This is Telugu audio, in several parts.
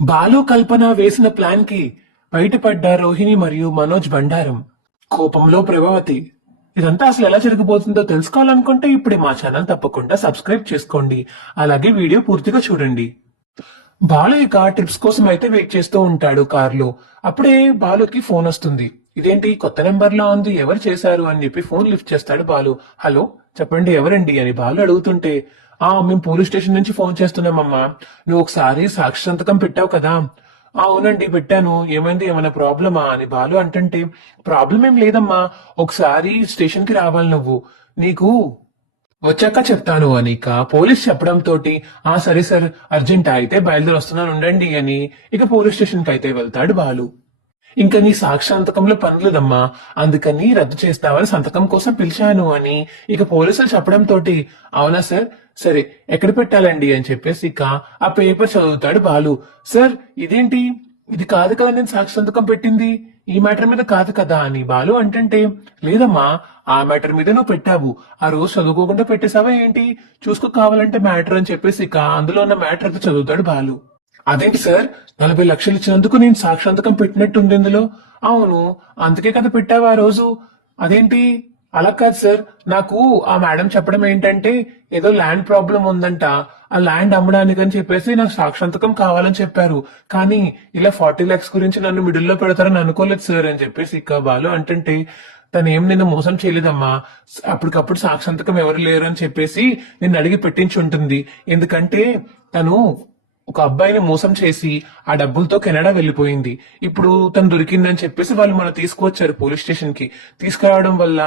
బాలు కల్పన వేసిన ప్లాన్ కి బయటపడ్డ రోహిణి మరియు మనోజ్ బండారం. కోపంలో ప్రభావతి. ఇదంతా అసలు ఎలా జరగబోతుందో తెలుసుకోవాలనుకుంటే ఇప్పుడే మా ఛానల్ తప్పకుండా సబ్స్క్రైబ్ చేసుకోండి. అలాగే వీడియో పూర్తిగా చూడండి. బాలు ఇక ట్రిప్స్ కోసం అయితే వెయిట్ చేస్తూ ఉంటాడు కారులో. అప్పుడే బాలుకి ఫోన్ వస్తుంది. ఇదేంటి కొత్త నెంబర్ లా ఉంది, ఎవరు చేశారు అని చెప్పి ఫోన్ లిఫ్ట్ చేస్తాడు బాలు. హలో, చెప్పండి ఎవరండి అని బాలు అడుగుతుంటే, మేము పోలీస్ స్టేషన్ నుంచి ఫోన్ చేస్తున్నామమ్మా. నువ్వు ఒకసారి సాక్షి సంతకం పెట్టావు కదా. అవునండి పెట్టాను. ఏమైంది, ఏమైనా ప్రాబ్లమా అని బాలు అంటుంటే, ప్రాబ్లం ఏం లేదమ్మా, ఒకసారి స్టేషన్ కి రావాలి నువ్వు. నీకు వచ్చాక చెప్తాను అని ఇక పోలీస్ చెప్పడంతో, సరే సార్, అర్జెంట్ అయితే బయలుదేరి వస్తున్నాను ఉండండి అని ఇక పోలీస్ స్టేషన్ కి అయితే వెళ్తాడు బాలు. ఇంకా నీ సాక్షి సంతకంలో పనులేదమ్మా, అందుకని రద్దు చేస్తావని సంతకం కోసం పిలిచాను అని ఇక పోలీసులు చెప్పడంతో, అవునా సార్, సరే ఎక్కడ పెట్టాలండి అని చెప్పేసి ఇక ఆ పేపర్ చదువుతాడు బాలు. సార్ ఇదేంటి, ఇది కాదు కదా నేను సాక్షి సంతకం పెట్టింది, ఈ మ్యాటర్ మీద కాదు కదా అని బాలు అంటుంటే, లేదమ్మా ఆ మ్యాటర్ మీద నువ్వు పెట్టావు, ఆ రోజు చదువుకోకుండా పెట్టేసావా ఏంటి, చూసుకో కావాలంటే మ్యాటర్ అని చెప్పేసి ఇక అందులో ఉన్న మ్యాటర్ అయితే చదువుతాడు బాలు. అదేంటి సార్, 40 లక్షలు ఇచ్చినందుకు నేను సాక్షాంతకం పెట్టినట్టుంది ఇందులో. అవును, అందుకే కదా పెట్టావా ఆ రోజు. అదేంటి, అలా కాదు సార్, నాకు ఆ మేడం చెప్పడం ఏంటంటే ఏదో ల్యాండ్ ప్రాబ్లం ఉందంట, ఆ ల్యాండ్ అమ్మడానికి అని చెప్పేసి నాకు సాక్షాంతకం కావాలని చెప్పారు. కానీ ఇలా 40 lakhs గురించి నన్ను మిడిల్లో పెడతారని అనుకోలేదు సార్ అని చెప్పేసి ఇక బాలు అంటుంటే, తను ఏం నిన్ను మోసం చేయలేదమ్మా, అప్పటికప్పుడు సాక్షాంతకం ఎవరు లేరు అని చెప్పేసి నిన్ను అడిగి పెట్టించి ఉంటుంది. ఎందుకంటే తను ఒక అబ్బాయిని మోసం చేసి ఆ డబ్బులతో కెనడా వెళ్లిపోయింది. ఇప్పుడు తను దొరికిందని చెప్పేసి వాళ్ళు మనం తీసుకువచ్చారు పోలీస్ స్టేషన్ కి. తీసుకురావడం వల్ల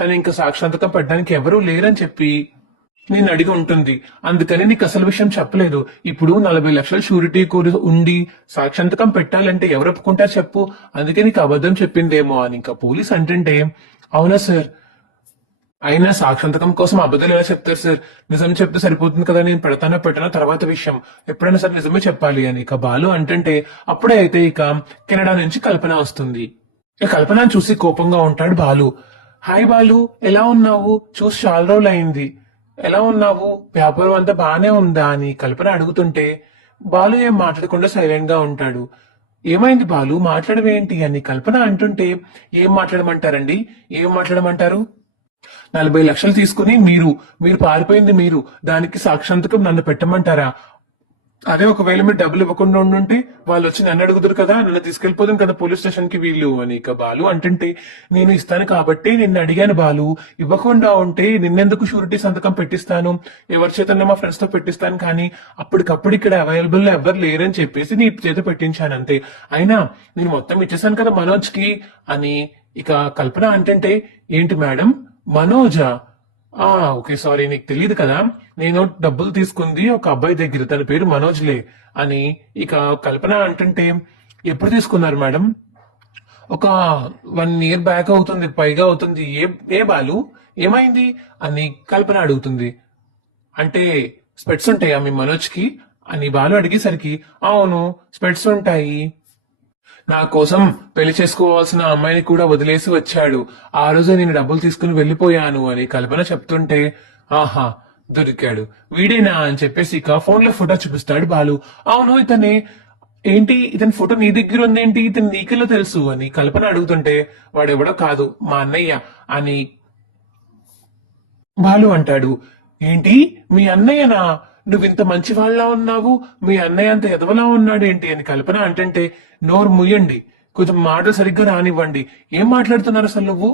తను ఇంకా సాక్షాంతకం పెట్టడానికి ఎవరూ లేరని చెప్పి నేను అడిగి ఉంటుంది. అందుకని నీకు అసలు విషయం చెప్పలేదు. ఇప్పుడు 40 లక్షల షూరిటీ కూడా ఉండి సాక్షాంతకం పెట్టాలంటే ఎవరు ఒప్పుకుంటారు చెప్పు, అందుకే నీకు అబద్ధం చెప్పిందేమో అని ఇంకా పోలీస్ అంటుంటే, అవునా సార్, అయినా సాక్షాంతకం కోసం అబద్ధాలు ఎలా చెప్తారు సార్, నిజం చెప్తే సరిపోతుంది కదా, నేను పెడతానో పెట్టానో తర్వాత విషయం, ఎప్పుడైనా సరే నిజమే చెప్పాలి అని ఇక బాలు అంటుంటే, అప్పుడే అయితే ఇక కెనడా నుంచి కల్పన వస్తుంది. ఇక కల్పన చూసి కోపంగా ఉంటాడు బాలు. హాయ్ బాలు, ఎలా ఉన్నావు, చూసి చాలా రోజులు అయింది, ఎలా ఉన్నావు, వ్యాపారం అంతా బానే ఉందా అని కల్పన అడుగుతుంటే, బాలు ఏం మాట్లాడకుండా సైలెంట్ గా ఉంటాడు. ఏమైంది బాలు, మాట్లాడవేంటి అని కల్పన అంటుంటే, ఏం మాట్లాడమంటారండి, ఏం మాట్లాడమంటారు, 40 లక్షలు తీసుకుని మీరు పారిపోయింది మీరు, దానికి సాక్షాంతకం నన్ను పెట్టమంటారా? అదే ఒకవేళ మీరు డబ్బులు ఇవ్వకుండా ఉండుంటే వాళ్ళు వచ్చి నన్ను అడుగుతారు కదా, నన్ను తీసుకెళ్లిపోదాం కదా పోలీస్ స్టేషన్ కి వీళ్ళు అని ఇక బాలు అంటుంటే, నేను ఇస్తాను కాబట్టి నిన్ను అడిగాను బాలు, ఇవ్వకుండా ఉంటే నిన్నెందుకు షూరిటీ సంతకం పెట్టిస్తాను, ఎవరి చేతన్నా మా ఫ్రెండ్స్ తో పెట్టిస్తాను, కానీ అప్పటికప్పుడు ఇక్కడ అవైలబుల్ ఎవరు లేరని చెప్పేసి నీ చేత పెట్టించాను అంతే. అయినా నేను మొత్తం ఇచ్చేసాను కదా మనోజ్ కి అని ఇక కల్పన అంటుంటే, ఏంటి మేడం, మనోజా, ఓకే సారీ, నీకు తెలియదు కదా, నేను డబ్బులు తీసుకుంది ఒక అబ్బాయి దగ్గర, తన పేరు మనోజ్లే అని ఇక కల్పన అంటుంటే, ఎప్పుడు తీసుకున్నారు మేడం, ఒక 1 year బ్యాక్ అవుతుంది, పైగా అవుతుంది. ఏ బాలు, ఏమైంది అని కల్పన అడుగుతుంది. అంటే స్పెట్స్ ఉంటాయా మీ మనోజ్ కి అని బాలు అడిగేసరికి, అవును స్పెట్స్ ఉంటాయి, నా కోసం పెళ్లి చేసుకోవాల్సిన అమ్మాయిని కూడా వదిలేసి వచ్చాడు, ఆ రోజే నేను డబ్బులు తీసుకుని వెళ్లిపోయాను అని కల్పన చెప్తుంటే, ఆహా దొరికాడు వీడేనా అని చెప్పేసి ఇక ఫోన్ లో ఫోటో చూపిస్తాడు బాలు. అవును ఇతనే, ఏంటి ఇతని ఫోటో నీ దగ్గర ఉందేంటి, ఇతను నీకెలా తెలుసు అని కల్పన అడుగుతుంటే, వాడెవడో కాదు మా అన్నయ్య అని బాలు అంటాడు. ఏంటి మీ అన్నయ్యనా, నువ్వింత మంచి వాళ్ళ ఉన్నావు, మీ అన్నయ్య అంత ఎదవలా ఉన్నాడేంటి అని కల్పన అంటుంటే, నోరు ముయ్యండి, కొంచెం మాటలు సరిగ్గా రానివ్వండి, ఏం మాట్లాడుతున్నారు అసలు నువ్వు,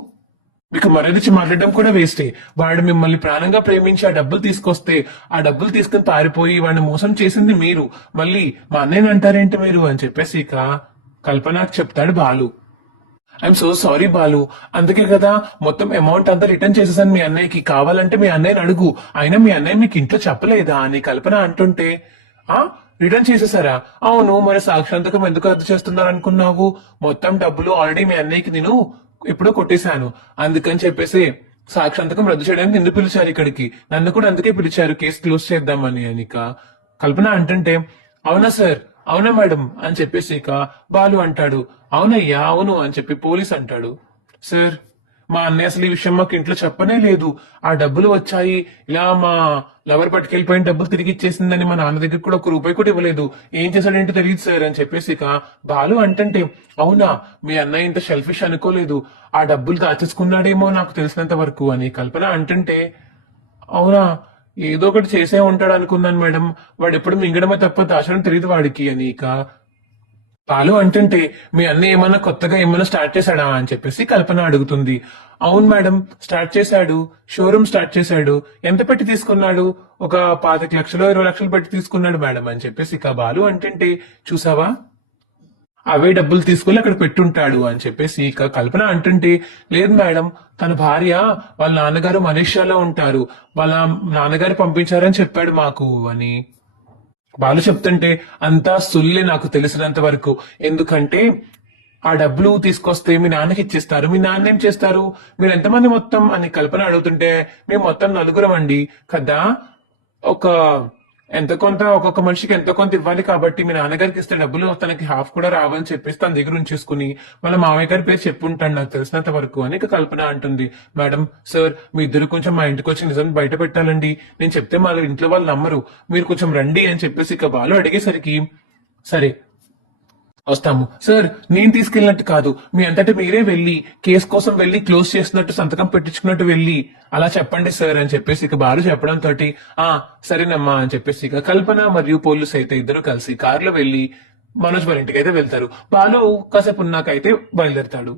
మీకు మర్యాదిచ్చి మాట్లాడడం కూడా వేస్టే, వాడు మిమ్మల్ని ప్రాణంగా ప్రేమించి ఆ డబ్బులు తీసుకొస్తే ఆ డబ్బులు తీసుకుని పారిపోయి వాడిని మోసం చేసింది మీరు, మళ్ళీ మా అన్నయ్యని అంటారేంటి మీరు అని చెప్పేసి ఇక కల్పనకు చెప్తాడు Balu. I'm so sorry Balu, అందుకే కదా మొత్తం అమౌంట్ అంతా రిటర్న్ చేసేసాను మీ అన్నయ్యకి, కావాలంటే మీ అన్నయ్యని అడుగు, అయినా మీ అన్నయ్య మీకు ఇంట్లో చెప్పలేదా అని కల్పన అంటుంటే, రిటర్న్ చేసేసారా, అవును మరి సాక్షాంతకం ఎందుకు రద్దు చేస్తున్నారు అనుకున్నావు, మొత్తం డబ్బులు ఆల్రెడీ మీ అన్నయ్యకి నేను ఎప్పుడో కొట్టేశాను, అందుకని చెప్పేసి సాక్షాంతకం రద్దు చేయడానికి ఎందుకు పిలిచారు ఇక్కడికి, నన్ను కూడా అందుకే పిలిచారు కేసు క్లోజ్ చేద్దామని అనిక కల్పన అంటుంటే, అవునా సార్, అవునా మేడం అని చెప్పేసి ఇక బాలు అంటాడు. అవునయ్యా అవును అని చెప్పి పోలీస్ అంటాడు. సార్ మా అన్నయ్య అసలు ఈ విషయం మాకు ఇంట్లో చెప్పనే లేదు. ఆ డబ్బులు వచ్చాయి, ఇలా మా లవర్ పట్టుకెళ్ళిపోయిన డబ్బులు తిరిగి ఇచ్చేసిందని మా నాన్న దగ్గర కూడా ఒక రూపాయి కూడా ఇవ్వలేదు. ఏం చేశాడంటే తెలియదు సార్ అని చెప్పేసి ఇక బాలు అంటుంటే, అవునా మీ అన్నయ్య ఇంత షెల్ఫిష్ అనుకోలేదు, ఆ డబ్బులు దాచేసుకున్నాడేమో నాకు తెలిసినంత వరకు అని కల్పన అంటుంటే, అవునా ఏదో ఒకటి చేసే ఉంటాడు అనుకున్నాను మేడం, వాడు ఎప్పుడు మింగడమే తప్ప దాచడం తెలియదు వాడికి అని ఇక బాలు అంటుంటే, మీ అన్నయ్య ఏమన్నా కొత్తగా ఏమన్నా స్టార్ట్ చేశాడా అని చెప్పేసి కల్పన అడుగుతుంది. అవును మేడం, స్టార్ట్ చేశాడు, షోరూమ్ స్టార్ట్ చేశాడు. ఎంత పెట్టి తీసుకున్నాడు? ఒక 25 లక్షలు 20 లక్షలు పెట్టి తీసుకున్నాడు మేడం అని చెప్పేసి ఇక బాలు అంటుంటే, చూసావా అవే డబ్బులు తీసుకెళ్లి అక్కడ పెట్టుంటాడు అని చెప్పేసి ఇక కల్పన అంటుంటే, లేదు మేడం తన భార్య వాళ్ళ నాన్నగారు మలేషియాలో ఉంటారు, వాళ్ళ నాన్నగారు పంపించారని చెప్పాడు మాకు అని బాలు చెప్తుంటే, అంతా సుల్లే నాకు తెలిసినంత వరకు. ఎందుకంటే ఆ డబ్బులు తీసుకొస్తే మీ నాన్నకి ఇచ్చేస్తారు, మీ నాన్న ఏం చేస్తారు, మీరు ఎంతమంది మొత్తం అని కల్పన అడుగుతుంటే, మేము మొత్తం 4 అండి కదా, ఒక ఎంత కొంత ఒక్కొక్క మనిషికి ఎంతో కొంత ఇవ్వాలి కాబట్టి మీ నాన్నగారికి ఇస్తే డబ్బులు తనకి హాఫ్ కూడా రావని చెప్పేసి తన దగ్గర ఉంచేసుకుని వాళ్ళ మామయ్య గారి పేరు చెప్పుంటాడు నాకు తెలిసినంత వరకు అని ఇక కల్పన అంటుంది. మేడం సార్ మీ ఇద్దరు కొంచెం మా ఇంటికి వచ్చి నిజం బయట పెట్టాలండి, నేను చెప్తే మా ఇంట్లో వాళ్ళు నమ్మరు, మీరు కొంచెం రండి అని చెప్పేసి ఇక బాలు అడిగేసరికి, సరే వస్తాము సార్, నేను తీసుకెళ్ళినట్టు కాదు, మీ అంతటా మీరే వెళ్ళి కేసు కోసం వెళ్ళి క్లోజ్ చేసినట్టు సంతకం పెట్టించుకున్నట్టు వెళ్ళి అలా చెప్పండి సార్ అని చెప్పేసి ఇక బాలు చెప్పడం తోటి, ఆ సరేనమ్మా అని చెప్పేసి ఇక కల్పన మరియు పోలీసు అయితే ఇద్దరు కలిసి కారులో వెళ్లి మనోజ్ వాళ్ళ ఇంటికి అయితే వెళ్తారు. బాలు కాసేపు ఉన్నాకైతే బయలుదేరతాడు.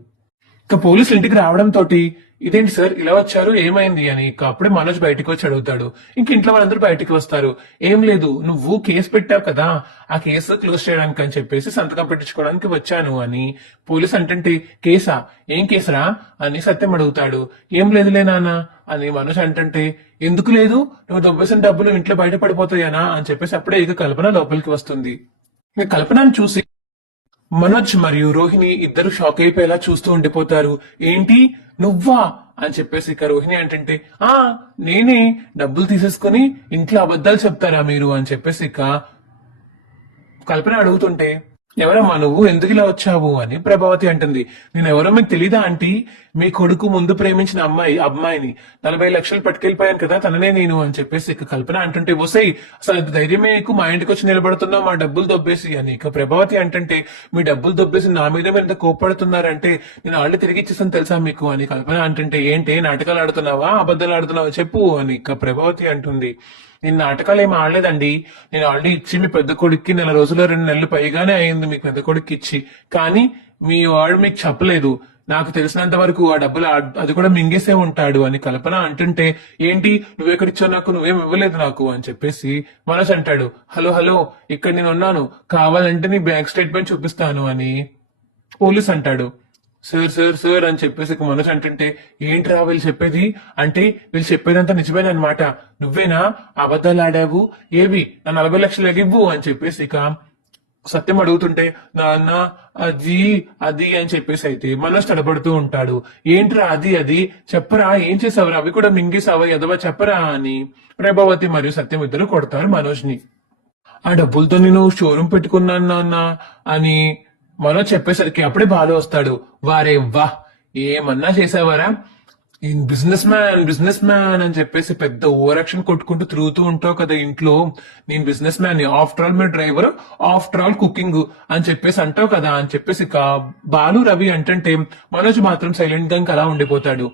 ఇక పోలీసులు ఇంటికి రావడం తోటి, ఇదేంటి సార్ ఇలా వచ్చారు ఏమైంది అని ఇక అప్పుడే మనోజ్ బయటికి వచ్చి అడుగుతాడు. ఇంక ఇంట్లో వాళ్ళందరూ బయటికి వస్తారు. ఏం లేదు, నువ్వు కేసు పెట్టావు కదా, ఆ కేసు క్లోజ్ చేయడానికి అని చెప్పేసి సంతకం పెట్టించుకోవడానికి వచ్చాను అని పోలీస్ అంటుంటే, కేసా ఏం కేసురా అని సత్యం అడుగుతాడు. ఏం లేదులే నాన్న అని మనోజ్ అంటుంటే, ఎందుకు లేదు, నువ్వు దొబ్బేసిన డబ్బులు ఇంట్లో బయట పడిపోతాయానా అని చెప్పేసి అప్పుడే ఇక కల్పన లోపలికి వస్తుంది. ఇక కల్పనను చూసి మనోజ్ మరియు రోహిణి ఇద్దరు షాక్ అయిపోయేలా చూస్తూ ఉండిపోతారు. ఏంటి నువ్వా అని చెప్పేసి ఇక రోహిణి అంటుంటే, ఆ నేనే, డబ్బులు తీసేసుకుని ఇంట్లో అబద్ధాలు చెప్తారా మీరు అని చెప్పేసి ఇక కల్పన అడుగుతుంటే, ఎవరమ్మా నువ్వు, ఎందుకు ఇలా వచ్చావు అని ప్రభావతి అంటుంది. నేను ఎవరో మీకు తెలీదా ఆంటీ, మీ కొడుకు ముందు ప్రేమించిన అమ్మాయిని 40 లక్షలు పట్టుకెళ్ళిపోయాను కదా, తననే నేను అని చెప్పేసి ఇక కల్పన అంటుంటే, వసై అసలు ఇంత ధైర్యమే ఎక్కువ మా ఇంటికి వచ్చి నిలబడుతున్నావు మా డబ్బులు దొబ్బేసి అని ఇక ప్రభావతి అంటుంటే, మీ డబ్బులు దొబ్బేసి నా మీద మీరు ఎంత కోప్పడుతున్నారంటే నేను ఆల్రెడీ తిరిగి ఇచ్చేసాను తెలుసా మీకు అని కల్పన అంటుంటే, ఏంటి నాటకాలు ఆడుతున్నావా అబద్ధాలు ఆడుతున్నావా చెప్పు అని ఇక ప్రభావతి అంటుంది. నేను నాటకాలు ఏమి ఆడలేదండి, నేను ఆల్రెడీ ఇచ్చి మీ పెద్ద కొడుక్కి 4 రోజులు 2 నెలలు పైగానే అయింది మీకు పెద్ద కొడుక్కి ఇచ్చి, కానీ మీ వాడు మీకు చెప్పలేదు. నాకు తెలిసినంత వరకు ఆ డబ్బులు అది కూడా మింగేసే ఉంటాడు అని కల్పన అంటుంటే, ఏంటి నువ్వెక్కడిచ్చావు నాకు, నువ్వేం ఇవ్వలేదు నాకు అని చెప్పేసి మనోజ్ అంటాడు. హలో హలో ఇక్కడ నేను ఉన్నాను, కావాలంటే నీ బ్యాంక్ స్టేట్మెంట్ చూపిస్తాను అని పోలీస్ అంటాడు. సార్ సార్ సార్ అని చెప్పేసి మనోజ్ అంటుంటే, ఏంట్రా వీళ్ళు చెప్పేది, అంటే వీళ్ళు చెప్పేదంతా నిజమేనమాట, నువ్వేనా అబద్ధాలు ఆడావు, ఏవి నా 40 లక్షలు ఎగివ్వు అని చెప్పేసి ఇక సత్యం అడుగుతుంటే, నాన్న అది అది అని చెప్పేసి అయితే మనోజ్ తడబడుతూ ఉంటాడు. ఏంట్రా అది అది చెప్పరా, ఏం చేసావురా, అవి కూడా మింగేసావా ఎదవా చెప్పరా అని ప్రభావతి మరియు సత్యం ఇద్దరు కొడతారు మనోజ్ ని. ఆ డబ్బులతో నేను షోరూమ్ పెట్టుకున్నాను నాన్న అని మనోజ్ చెప్పేసరికి అప్పుడే బాలు వస్తాడు. వారే వా ఏమన్నా చేసావారా, బిజినెస్ మ్యాన్ అని చెప్పేసి పెద్ద ఓవర్ యాక్షన్ కొట్టుకుంటూ తిరుగుతూ ఉంటావు కదా ఇంట్లో, నేను బిజినెస్ మ్యాన్, ఆఫ్టర్ ఆల్ మీరు డ్రైవర్, ఆఫ్టర్ ఆల్ కుకింగ్ అని చెప్పేసి అంటావు కదా అని చెప్పేసి బాలు రవి అంటుంటే మనోజ్ మాత్రం సైలెంట్ గా ఇంకా అలా ఉండిపోతాడు.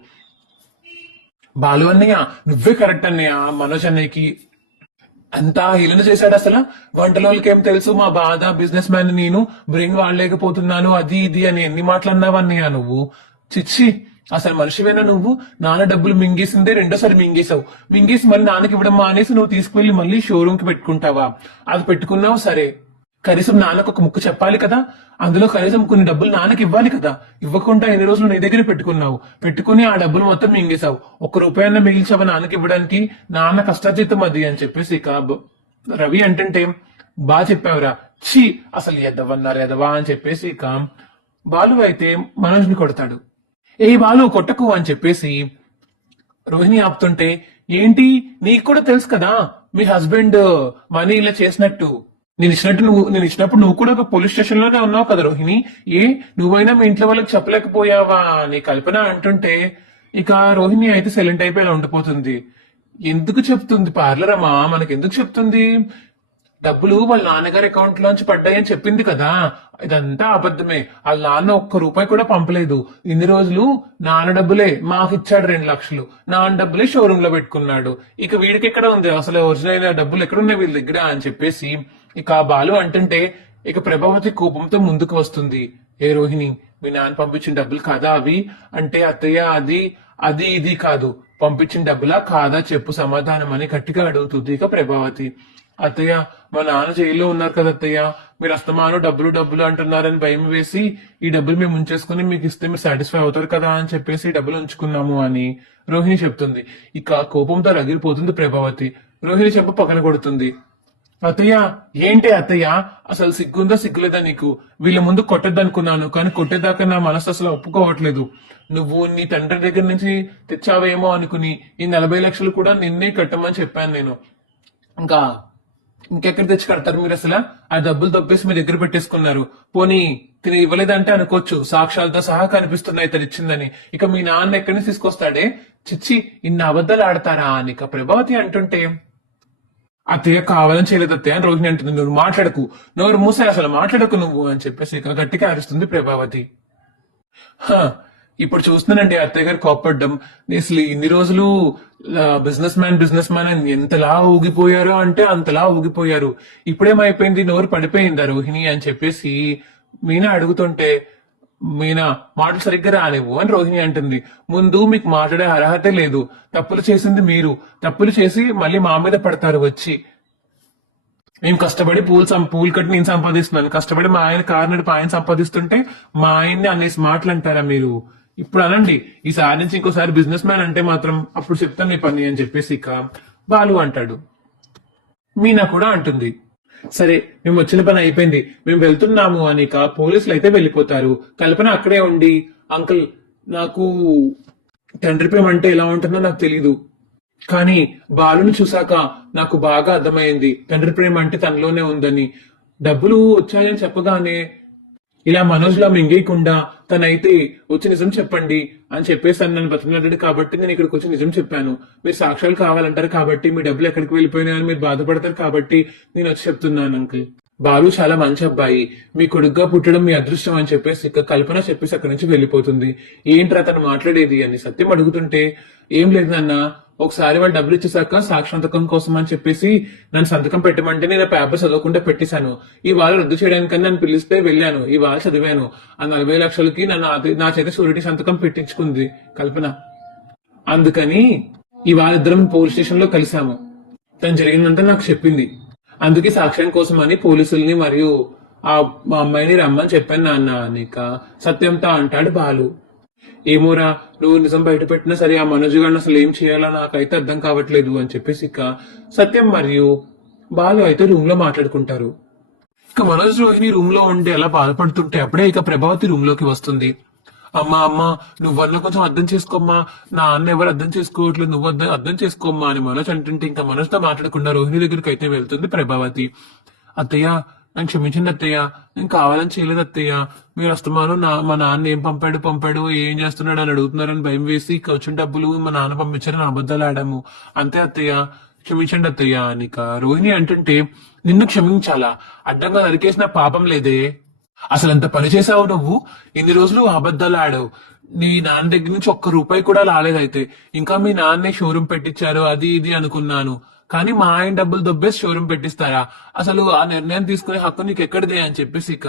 బాలు అన్నయ్య నువ్వే కరెక్ట్ అన్నయ్య, మనోజ్ అన్నయ్యకి అంతా హీలన చేశాడు, అసలు వంటలోకి ఏం తెలుసు మా బాధ, బిజినెస్ మ్యాన్ నేను బ్రెయిన్ వాడలేకపోతున్నాను అది ఇది అని ఎన్ని మాటలన్నావన్నయ్య నువ్వు, చిచ్చి అసలు మనిషివేనా నువ్వు, నాన్న డబ్బులు మింగేసిందే రెండోసారి మింగేసి మళ్ళీ నాన్నకి ఇవ్వడం మానేసి నువ్వు తీసుకువెళ్లి మళ్ళీ షోరూమ్ కి పెట్టుకుంటావా, అది పెట్టుకున్నావు సరే, కనీసం నాన్నకు ఒక ముక్క చెప్పాలి కదా, అందులో కనీసం కొన్ని డబ్బులు నాన్నకి ఇవ్వాలి కదా, ఇవ్వకుండా ఎన్ని రోజులు నీ దగ్గర పెట్టుకుని ఆ డబ్బులు మొత్తం మింగేశావు, 1 రూపాయన్న మిగిల్చావా నాన్నకి ఇవ్వడానికి, నాన్న కష్టార్జితం అది అని చెప్పేసి ఇక రవి అంటుంటే, బాగా చెప్పావురా, ఛీ అసలు ఎదవా అని చెప్పేసి ఇక బాలు అయితే మనోజ్ ని కొడతాడు. ఏ బాలు కొట్టకు అని చెప్పేసి రోహిణి ఆపుతుంటే, ఏంటి నీకు కూడా తెలుసు కదా మీ హస్బెండ్ మనీ ఇలా చేసినట్టు, నేను ఇచ్చినప్పుడు నువ్వు కూడా ఒక పోలీస్ స్టేషన్ లోనే ఉన్నావు కదా రోహిణి, ఏ నువ్వైనా మీ ఇంట్లో వాళ్ళకి చెప్పలేకపోయావా అని కల్పన అంటుంటే, ఇక రోహిణి అయితే సైలెంట్ అయిపోయి ఇలా ఉండిపోతుంది. ఎందుకు చెప్తుంది పార్లర్ అమ్మా, మనకి ఎందుకు చెప్తుంది? డబ్బులు వాళ్ళ నాన్నగారి అకౌంట్ లోంచి పడ్డాయని చెప్పింది కదా. ఇదంతా అబద్ధమే. వాళ్ళ నాన్న ఒక్క రూపాయి కూడా పంపలేదు. ఇన్ని రోజులు నాన్న డబ్బులే మాకు ఇచ్చాడు 2 లక్షలు. నాన్న డబ్బులే షోరూమ్ లో పెట్టుకున్నాడు. ఇక వీడికి ఎక్కడ ఉంది అసలు ఒరిజినల్ డబ్బులు ఎక్కడున్నాయి వీళ్ళ దగ్గర అని చెప్పేసి ఇక ఆ బాలు అంటుంటే ఇక ప్రభావతి కోపంతో ముందుకు వస్తుంది. ఏ రోహిణి, మీ నాన్న పంపించిన డబ్బులు కాదా అవి అంటే? అత్తయ్య అది అది ఇది కాదు, పంపించిన డబ్బులా కాదా చెప్పు సమాధానం అని గట్టిగా అడుగుతుంది ఇక ప్రభావతి. అత్తయ్య, మా నాన్న జైల్లో ఉన్నారు కదా అత్తయ్య, మీరు అస్తమానం డబ్బులు డబ్బులు అంటున్నారని భయం వేసి ఈ డబ్బులు మేము ఉంచేసుకుని మీకు ఇస్తే మీరు సాటిస్ఫై అవుతారు కదా అని చెప్పేసి ఈ డబ్బులు ఉంచుకున్నాము అని రోహిణి చెప్తుంది. ఇక కోపంతో రగిలిపోతుంది ప్రభావతి. రోహిణి చెప్పు పక్కన కొడుతుంది. అత్తయ్య, ఏంటి అత్తయ్య, అసలు సిగ్గుందా సిగ్గులేదా నీకు? వీళ్ళ ముందు కొట్టద్దనుకున్నాను, కానీ కొట్టేదాకా నా మనసు అసలు ఒప్పుకోవట్లేదు. నువ్వు నీ తండ్రి దగ్గర నుంచి తెచ్చావేమో అనుకుని ఈ 40 లక్షలు కూడా నిన్నే కట్టమని చెప్పాను నేను. ఇంకా ఇంకెక్కడ తెచ్చి కడతారు మీరు అసలు? ఆ డబ్బులు తప్పేసి మీ దగ్గర పెట్టేసుకున్నారు. పోనీ తిని ఇవ్వలేదంటే అనుకోవచ్చు, సాక్ష్యాలతో సహా కనిపిస్తున్నాయి తను ఇచ్చిందని. ఇక మీ నాన్న ఎక్కడి నుంచి తీసుకొస్తాడే? చిచ్చి, ఇన్ని అబద్ధాలు ఆడతారా అని ఇక ప్రభావతి అంటుంటే, అత్తయ్య కావాలని చేయలేదు అత్తయ్య అని రోహిణి అంటుంది. నువ్వు మాట్లాడకు, నోరు మూసే, అసలు మాట్లాడకు నువ్వు అని చెప్పేసి ఇక గట్టిగా అరుస్తుంది ప్రభావతి. హ, ఇప్పుడు చూస్తున్నానండి అత్తయ్య గారు కోప్పడ్డం. అసలు ఇన్ని రోజులు బిజినెస్ మ్యాన్ అని ఎంతలా ఊగిపోయారో అంటే అంతలా ఊగిపోయారు. ఇప్పుడేమైపోయింది, నోరు పడిపోయిందా రోహిణి అని చెప్పేసి మీనా అడుగుతుంటే, మీనా మాటలు సరిగ్గా రాలేవు అని రోహిణి అంటుంది. ముందు మీకు మాట్లాడే అర్హతే లేదు. తప్పులు చేసింది మీరు. తప్పులు చేసి మళ్ళీ మా మీద పడతారు వచ్చి. మేము కష్టపడి పూలు కట్టి నేను సంపాదిస్తున్నాను, కష్టపడి మా ఆయన కారు నడిపి ఆయన సంపాదిస్తుంటే మా ఆయన్ని అనేసి మాటలు అంటారా మీరు? ఇప్పుడు అనండి, ఈసారి నుంచి ఇంకోసారి బిజినెస్ మ్యాన్ అంటే మాత్రం అప్పుడు చెప్తాను నీ పని అని చెప్పేసి ఇక బాలు అంటాడు. మీనా కూడా అంటుంది, సరే మేము వచ్చిన పని అయిపోయింది, మేము వెళ్తున్నాము అని ఇక పోలీసులు అయితే వెళ్ళిపోతారు. కల్పన అక్కడే ఉండి, అంకుల్, నాకు తండ్రి ప్రేమ అంటే ఎలా ఉంటుందో నాకు తెలీదు, కానీ బాలుని చూశాక నాకు బాగా అర్థమైంది తండ్రి ప్రేమ అంటే తనలోనే ఉందని. డబ్బులు వచ్చాయని చెప్పగానే ఇలా మనోజ్ లా మింగేయకుండా తనైతే వచ్చి నిజం చెప్పండి అని చెప్పేసి నన్ను బతికినాడు కాబట్టి నేను ఇక్కడికి వచ్చి నిజం చెప్పాను. మీరు సాక్ష్యాలు కావాలంటారు కాబట్టి, మీ డబ్బులు ఎక్కడికి వెళ్ళిపోయినాయని మీరు బాధపడతారు కాబట్టి నేను వచ్చి చెప్తున్నాను అంకుల్. బాలు చాలా మంచి అబ్బాయి, మీ కొడుగ్గా పుట్టడం మీ అదృష్టం అని చెప్పేసి ఇక కల్పన చెప్పేసి అక్కడి నుంచి వెళ్ళిపోతుంది. ఏంట్రా తను మాట్లాడేది అని సత్యం అడుగుతుంటే, ఏం లేదు నాన్న, ఒకసారి వాళ్ళు డబ్బులు ఇచ్చేసాక సాక్షాంతకం కోసం అని చెప్పేసి నన్ను సంతకం పెట్టమంటే నేను పేపర్ చదవకుండా పెట్టేశాను. ఈ వాళ్ళ రద్దు చేయడానికని నన్ను పిలిస్తే వెళ్ళాను, ఈ వాళ్ళ చదివాను. ఆ 40 లక్షలకి నా చేత షూరిటీ సంతకం పెట్టించుకుంది కల్పన. అందుకని ఇవాళ ఇద్దరం పోలీస్ స్టేషన్ లో కలిసాము. తను జరిగిందంతా నాకు చెప్పింది. అందుకే సాక్ష్యం కోసం అని పోలీసుల్ని మరియు మా అమ్మాయిని రమ్మని చెప్పాను నాన్న నీక సత్యంతో అంటాడు బాలు. ఏమోరా, నువ్వు నిజం బయట పెట్టినా సరే ఆ మనోజ్ గారిని అసలు ఏం చేయాలో నాకైతే అర్థం కావట్లేదు అని చెప్పేసి ఇక సత్యం మరియు బాలు అయితే రూమ్ లో మాట్లాడుకుంటారు. ఇక మనోజ్ రోహిణి రూమ్ లో ఉండి అలా బాధపడుతుంటే అప్పుడే ఇక ప్రభావతి రూమ్ లోకి వస్తుంది. అమ్మా నువ్వన్నా కొంచెం అర్థం చేసుకోమ్మా, నా అన్న ఎవరు అర్థం చేసుకోవట్లేదు, నువ్వు అర్థం చేసుకోమ్మా అని మనోజ్ అంటుంటే ఇంకా మనోజ్ తో మాట్లాడకుండా రోహిణి దగ్గరికి అయితే వెళ్తుంది ప్రభావతి. అత్తయ్య, నన్ను క్షమించండి అత్తయ్య, నేను కావాలని చేయలేదు అత్తయ్య. మీరు అస్తమానం మా నాన్న ఏం పంపాడు ఏం చేస్తున్నాడు అని అడుగుతున్నారని భయం వేసి వచ్చిన డబ్బులు మా నాన్న పంపించారని అబద్ధాలు ఆడాము, అంతే అత్తయ్య, క్షమించండి అత్తయ్య అని రోహిణి అంటుంటే, నిన్ను క్షమించాలా? అడ్డంగా నరికేసిన పాపం లేదే, అసలు ఎంత పని చేసావు నువ్వు? ఇన్ని రోజులు అబద్ధాలు ఆడావు. నీ నాన్న దగ్గర నుంచి ఒక్క రూపాయి కూడా రాలేదైతే, ఇంకా మీ నాన్నే షోరూమ్ పెట్టించారు అది ఇది అనుకున్నాను, కానీ మా ఆయన డబ్బులు దొబ్బేసి షోరూమ్ పెట్టిస్తారా? అసలు ఆ నిర్ణయం తీసుకునే హక్కు నీకు ఎక్కడిదే అని చెప్పేసి ఇక